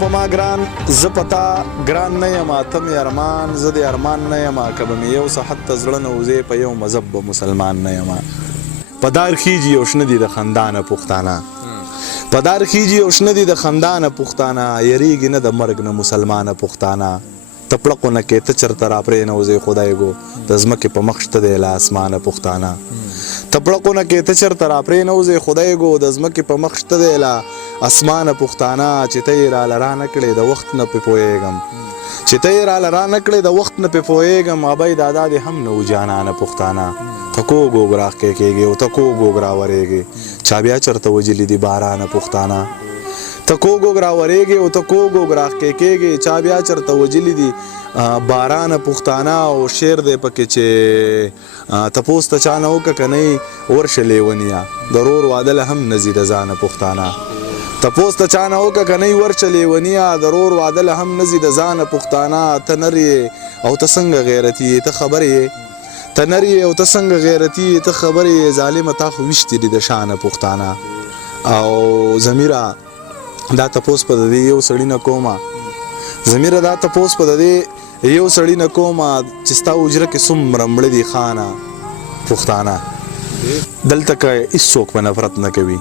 په ما ګران زه پتا ګران نه یم ته مې ارمان زه د ارمان نه یم که به مې یو صحت ته زړه نه وځې په یو مذهب به مسلمان نه یم په دار خیجي او شنه دي د خندانه پښتانه په دار خیجي او شنه دي د خندانه پښتانه یریږي نه د مرګ نه مسلمانه پښتانه ته پړقونه کې ته چرته راپرې نه وځې خدای ګو د ځمکې په مخ شته دی له اسمانه پښتانه ته پړقونه کې ته چرته راپرې نه وځې خدای ګو د ځمکې په مخ شته دی له اسمانه پښتانه چې ته یې راله رانه کړې د وخت نه پې پوهېږم چې ته یې راله رانه کړې د وخت نه پې پوهېږم ابۍ دادا دې هم نه و جانانه پښتانه ته کوږ اوږ راښکې کېږې او ته کوږ اوږ راورېږې چا بیا چېرته وجلي دي بارانه پښتانه ته کوږ اوږ راورېږې او ته کوږ اوږ راښکې کېږې چا بیا چېرته وجلي دي بارانه پښتانه او شعر دی پکې چې تپوس ته چا نه وکړه که نه ورشه لیونیه د رور واده له هم نه ځي د ځانه پښتانه تپوس ته چا نه وکړه که نه ورشه لیونیه د رور واده له هم نه ځي د ځانه پښتانه ته نر یې او ته څنګه غیرتي یې ته خبر یې ته نر یې او ته څنګه غیرتي یې ته خبر یې ظالمه تا خو ویشتي دي د شانه پښتانه او ضمیره دا تپوس په د دې یو سړي نه کومه ضمیره دا تپوس په د دې یو سړي نه کومه چې ستا اجره کې څومره مړه دي خانه پښتانه دلته که هېڅوک په نفرت نه کوي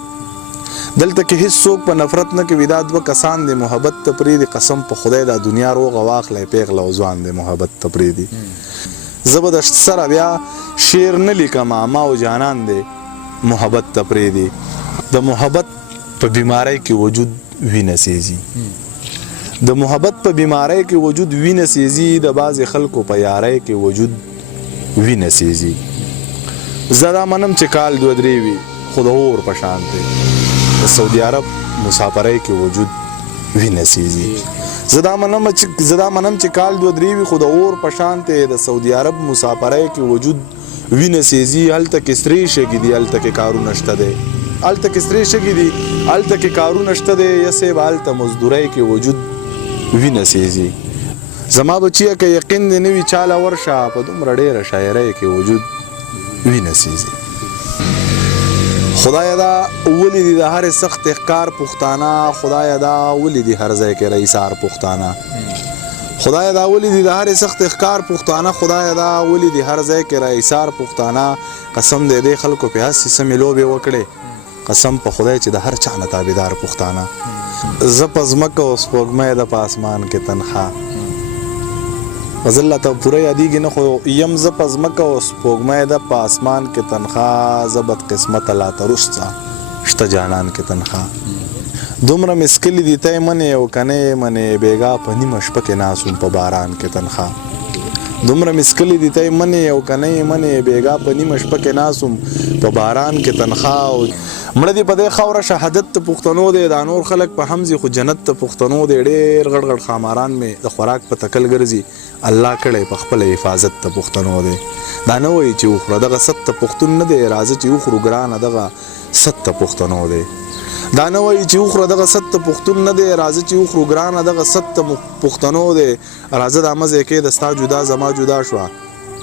دلته کې هېڅوک په نفرت نه کوي دا دوه کسان دی محبت ته پرېږدي قسم په خدای دا دنیا روغه واخلی پیغله او ځوان دی محبت ته پرېږدي زه به د سره بیا شعر نه لیکم ما او جانان دی محبت ته پرېږدي د محبت په بیماری کې وجود وینه سیزي د محبت په بیماری کې وجود وینه سیزي د بعضې خلکو په یارۍ کې وجود وینه سیزي زه دا منم چې کال دوه درې وي خو د اور په شان دی د سعودي عرب مسافرۍ کې وجود وینه سیزي زه دا منم چې کال دوه درې وي خو د اور په شان دی د سعودي عرب مسافرۍ کې وجود وینه سیزي هلته کې سرې شګې دي هلته کې کارونه شته دی هلته کې سرې شګې دي هلته کې کارونه شته دی یسې به هلته مزدورۍ کې وجود وینه سیزي زما بچیه که یقین دې نه وي چاله ورشه په دومره ډېره شاعرۍ کې وجود وینه سیزي خدایه دا ولې دي د هرې سخت ښکار پښتانه خدایه دا ولې دي هر ځای کې رئیسار پښتانه خدایه دا ولې دي د هرې سخت ښکار پښتانه خدایه دا ولې دي هر ځای کې رئیسار پښتانه قسم دې دې خلکو په هسې سمې لوبې وکړې قسم په خدای چې د هر چا نه تابعدار پښتانه زه په ځمکه او سپوږمۍ ده په اسمان کې تنخوا غزل ته پوره یادېږي نه خو یم زه په ځمکه او سپوږمۍ ده په اسمان کې تنخوا زه بدقسمته لا ترسته شته جانان کې تنخوا دومره مسکلي دي ته یې منې او که نه یې منې بېګا په نیمه شپه کې ناست وم په باران کې تنخوا دومره مسکلي دي ته یې منې او که نه یې منې بېګا په نیمه شپه کې ناست وم په باران کې تنخوا مړه دې په دې خاوره شهادت ته پښتنو دی دا نور خلک په حمزي خو جنت ته پښتنو دی ډېر غړ غړ خاماران مې د خوراک په تکل ګرځي الله کړی په خپله حفاظت ته پښتنو دی دا نه وایي چې وخوره دغه ست ته پښتون نه دی راځه چې وخورو ګرانه دغه ست ته پښتنو دی دا نه وایي چې وخوره دغه ست ته پښتون نه دی راځه چې وخورو ګرانه دغه ست ته پښتنو دی راځه دا مزې کې د ستا جدا زما جدا شوه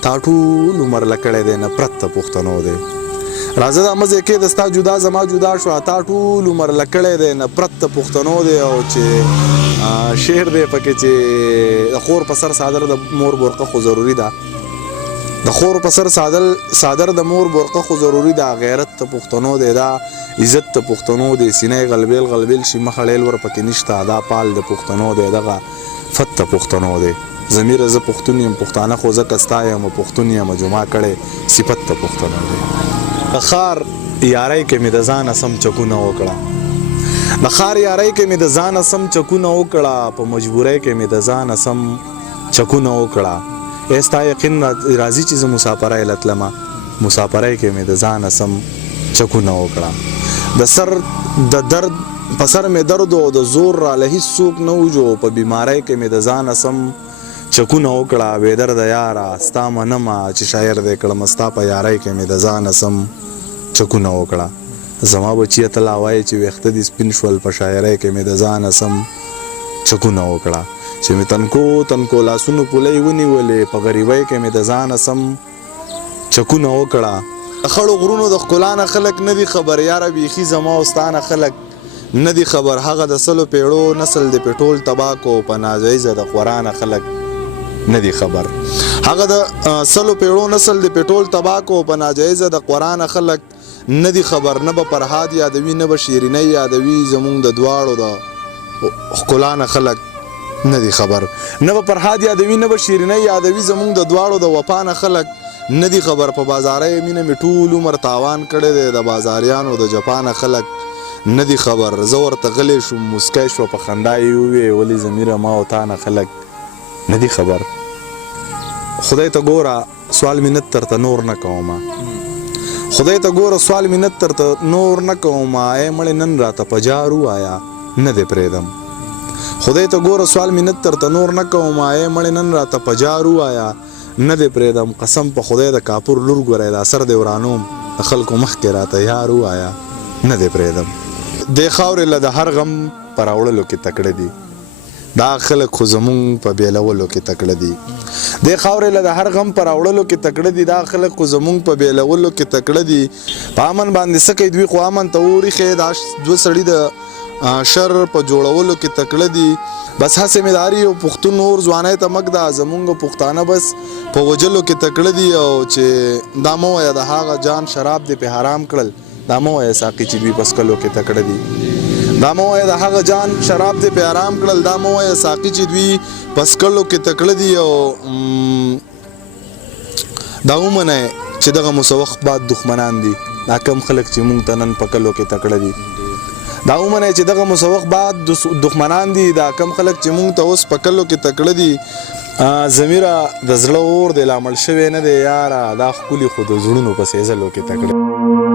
تا ټول عمر له کړی دی نفرت ته پښتنو دی راځه دا مزې کې د ستا جدا زما جدا شوه تا ټول عمر له کړی دی نفرت ته پښتنو دی او چې شعر دی پکې چې د خور په سر صادر د مور برقه خو ضروري ده د خور په سر صادر د مور برقه خو ضروري ده غیرت ته پښتنو دی دا عزت ته پښتنو دی سینې غلبیل شي مخه ډیل ور پکې نشته دا پال د پښتنو دی دغه فت ته پښتنو دی ضمیره زه پښتون یم پښتانه خو ځکه ستا یم پښتون یم جمعه کړی صفت ته پښتنو دی د ښار یارۍ کې مې د ځانه سم چکونه وکړه د ښار یارۍ کې مې د ځانه سم چکونه وکړه په مجبورۍ کې مې د ځانه سم چکونه وکړه ای ستا یقین راځي چې زه مسافرۍ له تلمه مسافرۍ کې مې د ځانه سم چکونه وکړه د درد په سر مې درد او د زور راله هېڅوک نه وجو په بیمارۍ کې مې د ځانه سم چکونه وکړه بې درده یاره ستا منمه چې شاعر دی کړم ستا په یارۍ کې مې د ځانه سم چکونه وکړه زما بچیه ته لا وایي چې ویښته دې سپین شول په شاعرۍ کې مې د ځانه سم چکونه وکړه چې مې تنکو لاسونو پولۍ ونیولې په غریبۍ کې مې د ځانه سم چکونه وکړه خړو غرونو د ښکلا نه خلک نه دي خبر یاره بیخي زما او ستا نه خلک ندی خبر هغه د سلو پیړو نسل د پټول تباکو په ناجایزه د قرآن خلق ندی خبر هغه د سلو پیړو نسل د پټول تباکو په ناجایزه د قرآن خلق ندی خبر نه به فرهاد یادوي نه به شیرینی یادوي زمونږ د دواړو د ښکلا خلق ندی خبر نه به فرهاد یادوي نه به شیرینی یادوي زمونږ د دواړو د وفا نه خلق ندی خبر په بازارۍ مینه مې ټول عمر تاوان کړی دی د بازاریانو د جپانه خلق ندی خبر زه ورته غلی شوم مسکی شوه په خندا یې وویې ولې ضمیره ما او تا نه خلق ندی خبر خدای ته ګوره سوال منت درته نور نه کومه خدای ته ګوره سوال منت درته نور نه کومه ای مړې نن راته په جار ووایه نه دې پرېږدم خدای ته ګوره سوال منت درته نور نه کومه ای مړې نن راته په جار ووایه نه دې پرېږدم قسم په خدای د کاپور لور ګورئ دا سر دې ورانوم د خلکو مخکې راته یار ووایه نه دې پرېږدم دې خاورې له د هر غم په راوړلو کې تکړه دي دا خلک خو زمونږ په بیلولو کې تکړه دي دې خاورې له د هر غم په راوړلو کې تکړه دي دا خلک خو زمونږ په بیلولو کې تکړه دي په امن باندې څه کوي دوی خو امن ته وریښې دا دوه سړي د شر په جوړولو کې تکړه دي بس هسې مداري او پښتون نور ځوانۍ ته مګ ده زمونږ پښتانه بس په وجلو کې تکړه دي او چې دا مه وایه د هغه جان شراب دې پې حرام کړل دا مه وایه ساقي چې دوی پسکلو کې تکړه دي دا مه وایه د هغه جان شراب دې پې حرام کړل دا مه وایه ساقي چې دوی پسکلو کې تکړه دي او دا ومنئ چې دغه مسوخ بعد دښمنان دي دا کم خلک چې مونږ ته نن په کلو کې تکړه دي دا ومنئ چې دغه مسوخ بعد دښمنان دي دا کم خلک چې مونږ ته اوس په کلو کې تکړه دي ضمیره د زړه اور دی لامل شوی نه دی یاره دا ښکلي خو د زړونو په سېزلو کې تکړه